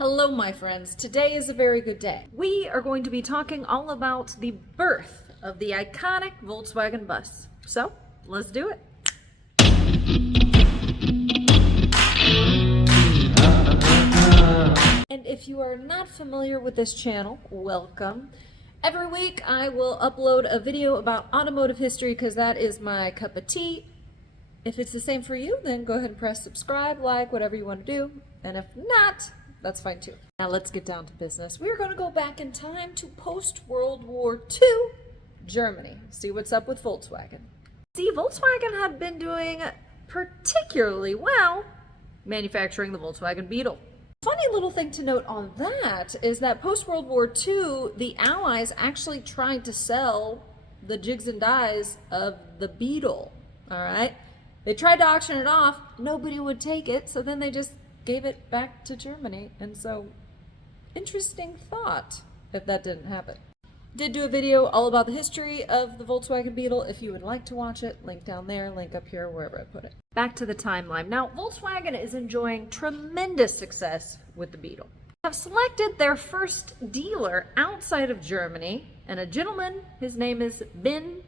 Hello, my friends. Today is a very good day. We are going to be talking all about the birth of the iconic Volkswagen Bus. So, let's do it. And if you are not familiar with this channel, welcome. Every week I will upload a video about automotive history because that is my cup of tea. If it's the same for you, then go ahead and press subscribe, like, whatever you want to do. And if not, that's fine too. Now let's get down to business. We're going to go back in time to post-World War II Germany. See what's up with Volkswagen. See, Volkswagen had been doing particularly well manufacturing the Volkswagen Beetle. Funny little thing to note on that is that post-World War II, the Allies actually tried to sell the jigs and dies of the Beetle, all right? They tried to auction it off, nobody would take it, so then they just gave it back to Germany. And so, interesting thought if that didn't happen. Did do a video all about the history of the Volkswagen Beetle. If you would like to watch it, link down there, link up here, wherever I put it. Back to the timeline. Now, Volkswagen is enjoying tremendous success with the Beetle. They have selected their first dealer outside of Germany, and a gentleman, his name is Ben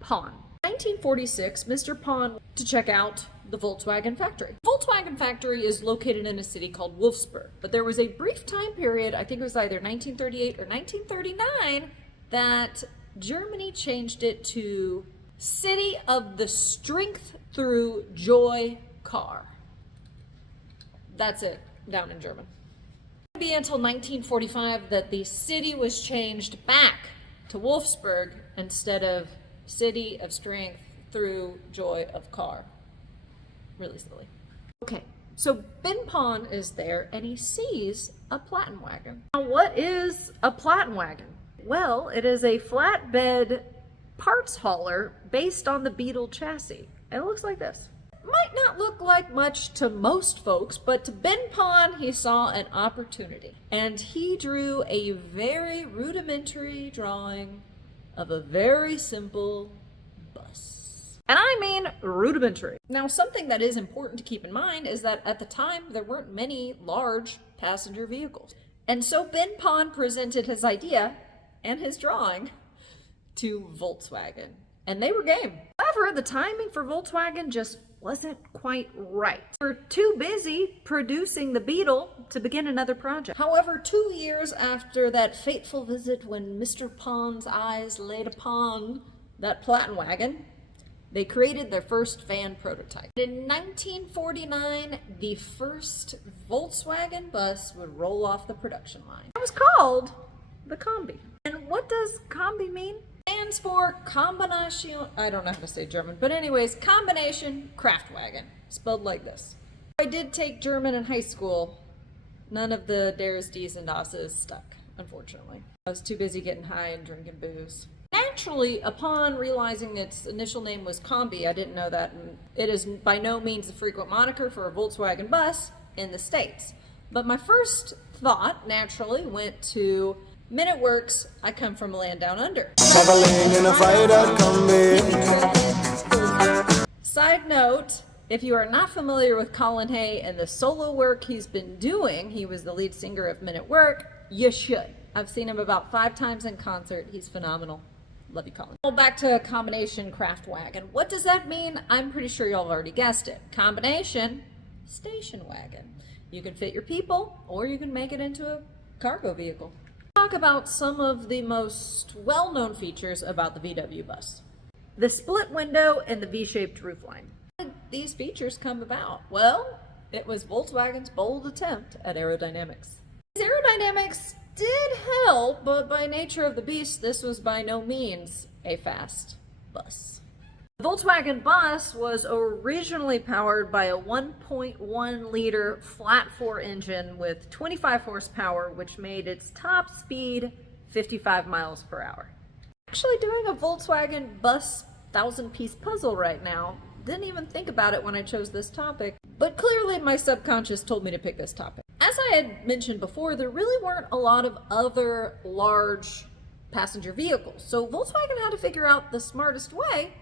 Pon. In 1946, Mr. Pon to check out the Volkswagen factory. The Volkswagen factory is located in a city called Wolfsburg, but there was a brief time period, I think it was either 1938 or 1939, that Germany changed it to City of the Strength Through Joy car. That's it, down in German. It would be until 1945 that the city was changed back to Wolfsburg instead of City of Strength Through Joy of car. Really silly. Okay, so Ben Pon is there and he sees a plattenwagen. Now, what is a plattenwagen? Well, it is a flatbed parts hauler based on the Beetle chassis. And it looks like this. Might not look like much to most folks, but to Ben Pon, he saw an opportunity. And he drew a very rudimentary drawing of a very simple bus. And I mean rudimentary. Now, something that is important to keep in mind is that at the time, there weren't many large passenger vehicles. And so Ben Pon presented his idea and his drawing to Volkswagen, and they were game. However, the timing for Volkswagen just wasn't quite right. They were too busy producing the Beetle to begin another project. However, 2 years after that fateful visit when Mr. Pon's eyes laid upon that plattenwagen, they created their first van prototype. In 1949, the first Volkswagen bus would roll off the production line. It was called the Kombi. And what does Kombi mean? It stands for Kombination, I don't know how to say German, but anyways, Combination Kraftwagen, spelled like this. I did take German in high school. None of the Ders, Dies, and Das's stuck, unfortunately. I was too busy getting high and drinking booze. Naturally, upon realizing its initial name was Kombi, I didn't know that, and it is by no means the frequent moniker for a Volkswagen bus in the States. But my first thought, naturally, went to Men at Work's I Come From a Land Down Under. Side note, if you are not familiar with Colin Hay and the solo work he's been doing, he was the lead singer of Men at Work, you should. I've seen him about 5 times in concert. He's phenomenal. Love you, Colin. Well, back to Combination Kraftwagen. What does that mean? I'm pretty sure y'all have already guessed it. Combination station wagon. You can fit your people, or you can make it into a cargo vehicle. Talk about some of the most well-known features about the VW bus. The split window and the V-shaped roofline. How did these features come about? Well, it was Volkswagen's bold attempt at aerodynamics. These aerodynamics did help, but by nature of the beast, this was by no means a fast bus. The Volkswagen Bus was originally powered by a 1.1 liter flat-4 engine with 25 horsepower, which made its top speed 55 miles per hour. Actually doing a Volkswagen Bus 1,000-piece puzzle right now. Didn't even think about it when I chose this topic, but clearly my subconscious told me to pick this topic. As I had mentioned before, there really weren't a lot of other large passenger vehicles, so Volkswagen had to figure out the smartest way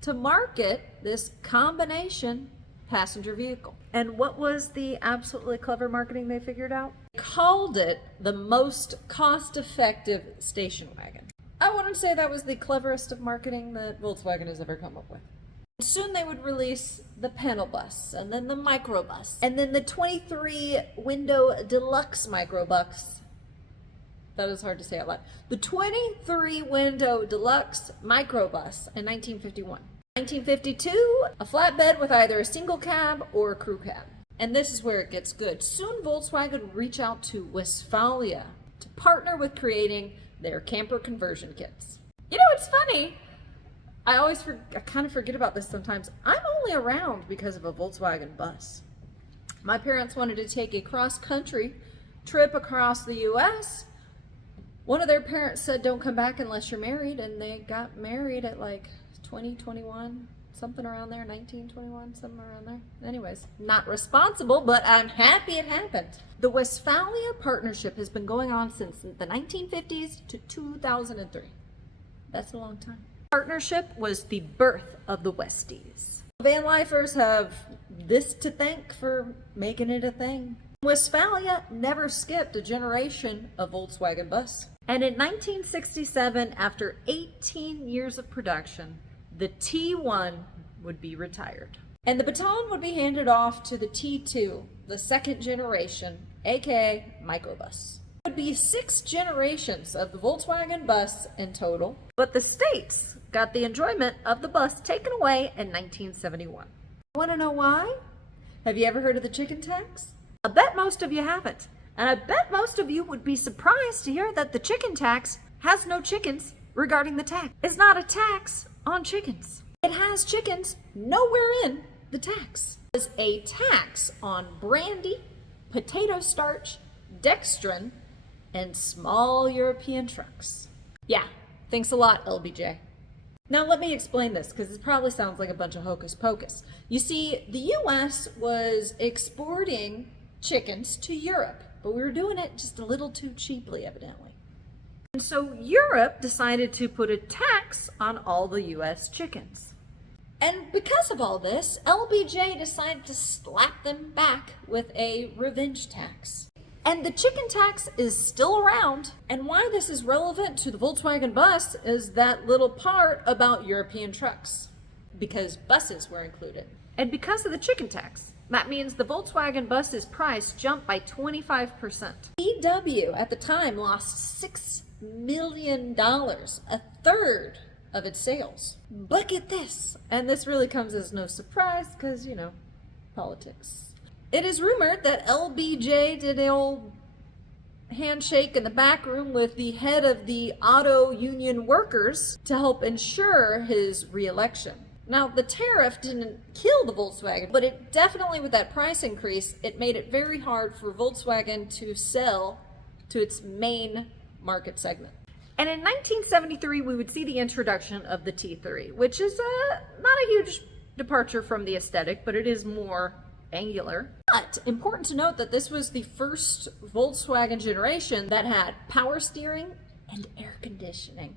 to market this combination passenger vehicle. And what was the absolutely clever marketing they figured out? Called it the most cost-effective station wagon. I wouldn't say that was the cleverest of marketing that Volkswagen has ever come up with. Soon they would release the panel bus, and then the microbus, and then the 23-window deluxe microbus. That is hard to say out loud. The 23-window deluxe microbus in 1951. 1952, a flatbed with either a single cab or a crew cab. And this is where it gets good. Soon Volkswagen would reach out to Westphalia to partner with creating their camper conversion kits. You know, it's funny. I kind of forget about this sometimes. I'm only around because of a Volkswagen bus. My parents wanted to take a cross-country trip across the U.S. One of their parents said, don't come back unless you're married, and they got married at like 2021, something around there, 1921, something around there. Anyways, not responsible, but I'm happy it happened. The Westphalia partnership has been going on since the 1950s to 2003. That's a long time. Partnership was the birth of the Westies. Van lifers have this to thank for making it a thing. Westphalia never skipped a generation of Volkswagen Bus. And in 1967, after 18 years of production, the T1 would be retired. And the baton would be handed off to the T2, the second generation, aka microbus. It would be 6 generations of the Volkswagen Bus in total, but the states got the enjoyment of the bus taken away in 1971. Want to know why? Have you ever heard of the chicken tax? I bet most of you haven't. And I bet most of you would be surprised to hear that the chicken tax has no chickens regarding the tax. It's not a tax on chickens. It has chickens nowhere in the tax. It's a tax on brandy, potato starch, dextrin, and small European trucks. Yeah, thanks a lot, LBJ. Now let me explain this, because it probably sounds like a bunch of hocus pocus. You see, the US was exporting chickens to Europe, but we were doing it just a little too cheaply, evidently. And so Europe decided to put a tax on all the US chickens. And because of all this, LBJ decided to slap them back with a revenge tax. And the chicken tax is still around. And why this is relevant to the Volkswagen Bus is that little part about European trucks, because buses were included. And because of the chicken tax, that means the Volkswagen Bus's price jumped by 25%. VW at the time lost $6 million, a third of its sales. But get this, and this really comes as no surprise because, you know, politics. It is rumored that LBJ did an old handshake in the back room with the head of the auto union workers to help ensure his re-election. Now, the tariff didn't kill the Volkswagen, but it definitely, with that price increase, it made it very hard for Volkswagen to sell to its main market segment. And in 1973, we would see the introduction of the T3, which is not a huge departure from the aesthetic, but it is more angular. But important to note that this was the first Volkswagen generation that had power steering and air conditioning.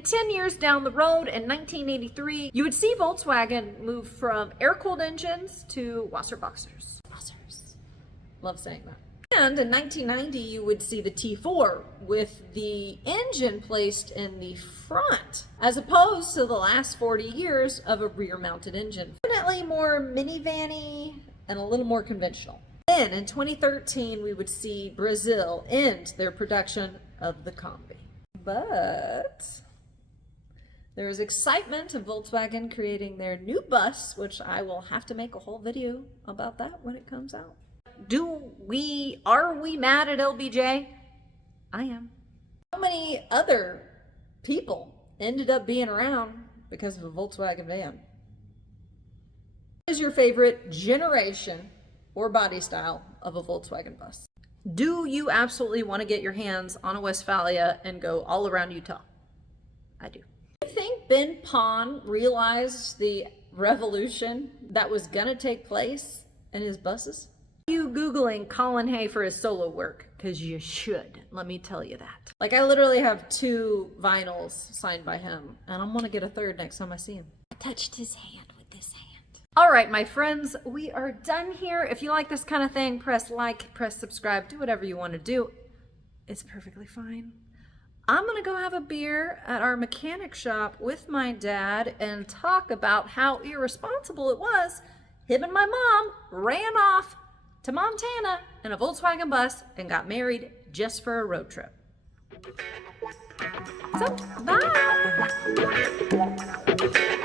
10 years down the road, in 1983, you would see Volkswagen move from air-cooled engines to Wasserboxers. Love saying that. And in 1990, you would see the T4 with the engine placed in the front, as opposed to the last 40 years of a rear-mounted engine. Definitely more minivan-y and a little more conventional. Then in 2013, we would see Brazil end their production of the Combi. But there is excitement of Volkswagen creating their new bus, which I will have to make a whole video about that when it comes out. Are we mad at LBJ? I am. How many other people ended up being around because of a Volkswagen van? What is your favorite generation or body style of a Volkswagen bus? Do you absolutely want to get your hands on a Westphalia and go all around Utah? I do. Do you think Ben Pon realized the revolution that was going to take place in his buses? Are you Googling Colin Hay for his solo work? Because you should, let me tell you that. Like, I literally have 2 vinyls signed by him, and I'm going to get a third next time I see him. I touched his hand with this hand. All right, my friends, we are done here. If you like this kind of thing, press like, press subscribe, do whatever you want to do. It's perfectly fine. I'm going to go have a beer at our mechanic shop with my dad and talk about how irresponsible it was. Him and my mom ran off to Montana in a Volkswagen bus and got married just for a road trip. So, bye!